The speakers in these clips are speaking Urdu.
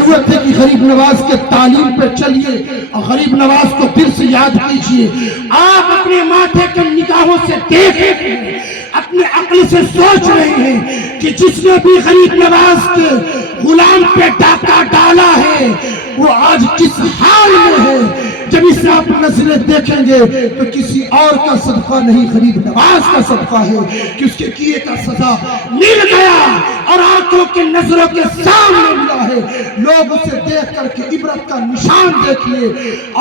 ضرورت ہے کہ غریب نواز کے تعلیم پہ چلیے اور غریب نواز کو دل سے یاد کیجئے. آپ اپنے ماتھے کے نگاہوں سے دیکھ رہے ہیں, اپنے عقل سے سوچ رہے ہیں کہ جس نے بھی غریب نواز کے غلام پہ ڈاکہ ڈالا ہے وہ آج کس حال میں ہے. جب اسے آپ نظریں دیکھیں گے تو کسی اور کا صدقہ نہیں, غریب نواز کا صدقہ ہے کہ اس کے کیے کا سزا مل گیا اور آنکھوں کے نظروں کے سامنے ملا ہے. لوگ اسے دیکھ کر کے عبرت کا نشان دیکھیے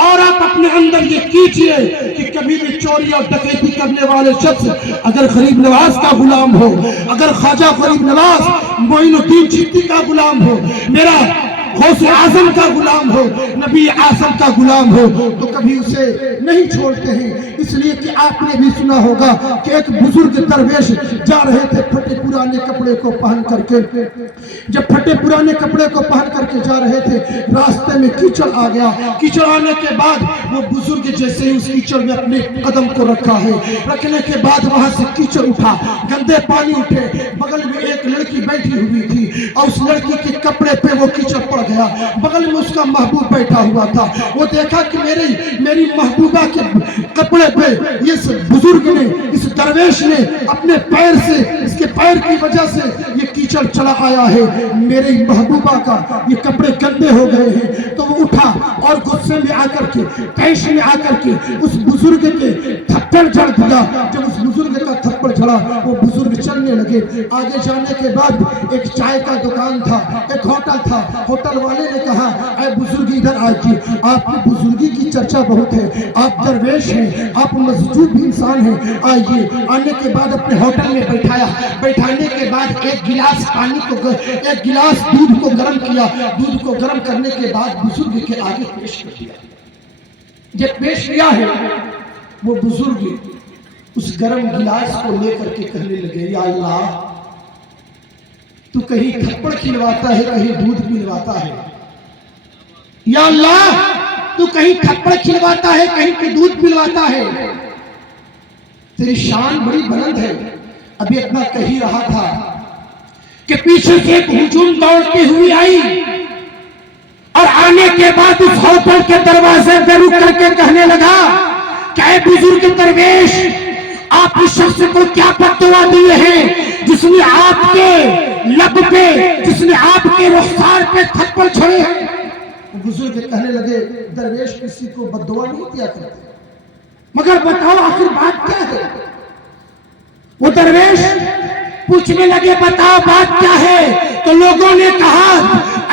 اور آپ اپنے اندر یہ کیجئے کہ کبھی بھی چوری اور ڈکیتی کرنے والے شخص اگر غریب نواز کا غلام ہو, اگر خواجہ غریب نواز معین الدین چشتی کا غلام ہو, میرا غوث اعظم کا غلام ہو, نبی اعظم کا غلام ہو, تو کبھی اسے نہیں چھوڑتے ہیں. اس لیے کہ آپ نے بھی سنا ہوگا کہ ایک بزرگ درویش جا رہے تھے پھٹے پرانے کپڑے کو پہن کر کے. جب پھٹے پرانے کپڑے کو پہن کر کے جا رہے تھے, راستے میں کیچڑ آ گیا. کیچڑ آنے کے بعد وہ بزرگ جیسے ہی اس کیچڑ میں اپنے قدم کو رکھا ہے, رکھنے کے بعد وہاں سے کیچڑ اٹھا, گندے پانی اٹھے. بغل میں ایک لڑکی بیٹھی ہوئی تھی اور اس لڑکی کے کپڑے پہ وہ کیچڑ پڑ گیا. بغل میں اس کا محبوب بیٹھا ہوا تھا. وہ دیکھا کہ میری محبوبہ کے کپڑے پہ اس بزرگ نے, اس درویش نے اپنے پیر سے, اس کے پیر کی وجہ سے یہ کیچڑ چلا آیا ہے, میری محبوبہ کا یہ کپڑے گندے ہو گئے ہیں. تو وہ اٹھا اور غصے میں آ کر کے, تیش میں آ کر کے اس بزرگ کے تھپڑ جڑ دیا. جب اس بزرگ کا تھپڑ جڑا وہ بزرگ چلنے لگے. آگے جانے کے بعد ایک چائے کا دکان تھا, ایک ہوٹل تھا. ہوٹل والے نے کہا اے بزرگ ادھر آئیے, آپ کی بزرگی کی چرچا بہت ہے, آپ درویش ہیں, آپ مسجود انسان ہیں, آئیے. آنے کے بعد اپنے ہوٹل میں بیٹھایا. بیٹھانے کے بعد ایک گلاس پانی کو, ایک گلاس دودھ کو گرم کیا. دودھ کو گرم کرنے کے بعد بزرگ کے آگے پیش کر دیا. جب پیش کیا ہے وہ بزرگ اس گرم گلاس کو لے کر کے کہنے لگے یا اللہ تو کہیں تھپڑ کھلواتا ہے, کہیں دودھ پلواتا ہے. یا اللہ تو کہیں تھپڑ کھلواتا ہے, کہیں پہ دودھ پلواتا ہے. تیری شان بڑی بلند ہے. ابھی اتنا کہی رہا تھا کہ پیچھے سے ایک ہجوم دوڑتی ہوئی آئی اور آنے کے بعد اس ہوٹل کے دروازے پہ رک کر کے کہنے لگا کہ اے بزرگ درویش, آپ اس شخص کو کیا بددعا دیے ہیں جس نے آپ کے لب پہ, جس نے آپ کے رخسار پہ تھپڑ چھوڑے ہیں. بزرگ کہنے لگے درویش کسی کو بددعا نہیں دیا کرتے, مگر بتاؤ آخر بات کیا ہے. وہ درویش پوچھنے لگے بتاؤ بات کیا ہے. تو لوگوں نے کہا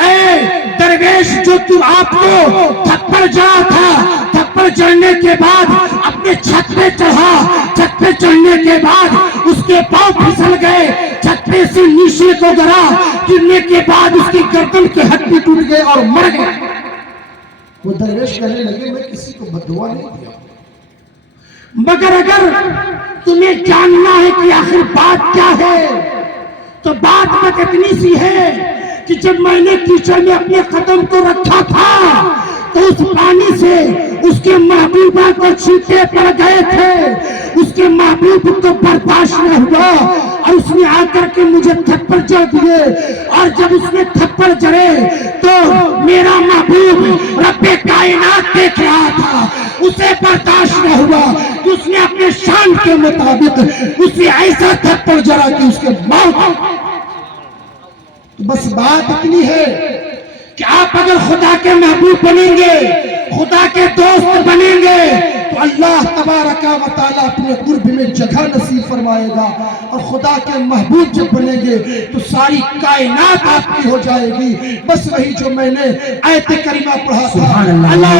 اے درویش جو تو آپ کو تھپڑ جڑا تھا, تھپڑ جڑنے کے بعد اپنے چھت پہ چڑھا, چھت پہ چڑھنے کے بعد اس کے پاؤں پھسل گئے, چھت پہ سے نیچے کو گرا, گرنے کے بعد اس کی گردن کے ہڈی ٹوٹ گئے اور مر گئے. وہ درویش کہنے لگے میں کسی کو بددعا نہیں دیا, مگر اگر تمہیں جاننا ہے کہ آخر بات کیا ہے تو بات بس اتنی سی ہے کہ جب میں نے کیچڑ میں اپنے قدم کو رکھا تھا تو اس پانی سے اس کے محبوبہ کو چھینٹے پڑ گئے تھے. اس کے محبوب کو برداشت نہ ہوا اور اس نے آ کر کے مجھے تھپڑ جڑ دیے, اور جب اس نے تھپڑ جڑے تو میرا محبوب رب کائنات دیکھ رہا تھا, اسے برداشت نہ ہوا کہ اس نے اپنے شان کے مطابق اسے ایسا تھپڑ جڑا کہ اس کے موت. بس بات اتنی ہے کہ آپ اگر خدا کے محبوب بنیں گے, خدا کے دوست بنیں گے تو اللہ تبارک و تعالیٰ اپنے قرب میں جگہ نصیب فرمائے گا, اور خدا کے محبوب جب بنیں گے تو ساری کائنات آپ کی ہو جائے گی. بس وہی جو میں نے آیت کریمہ پڑھا تھا, اللہ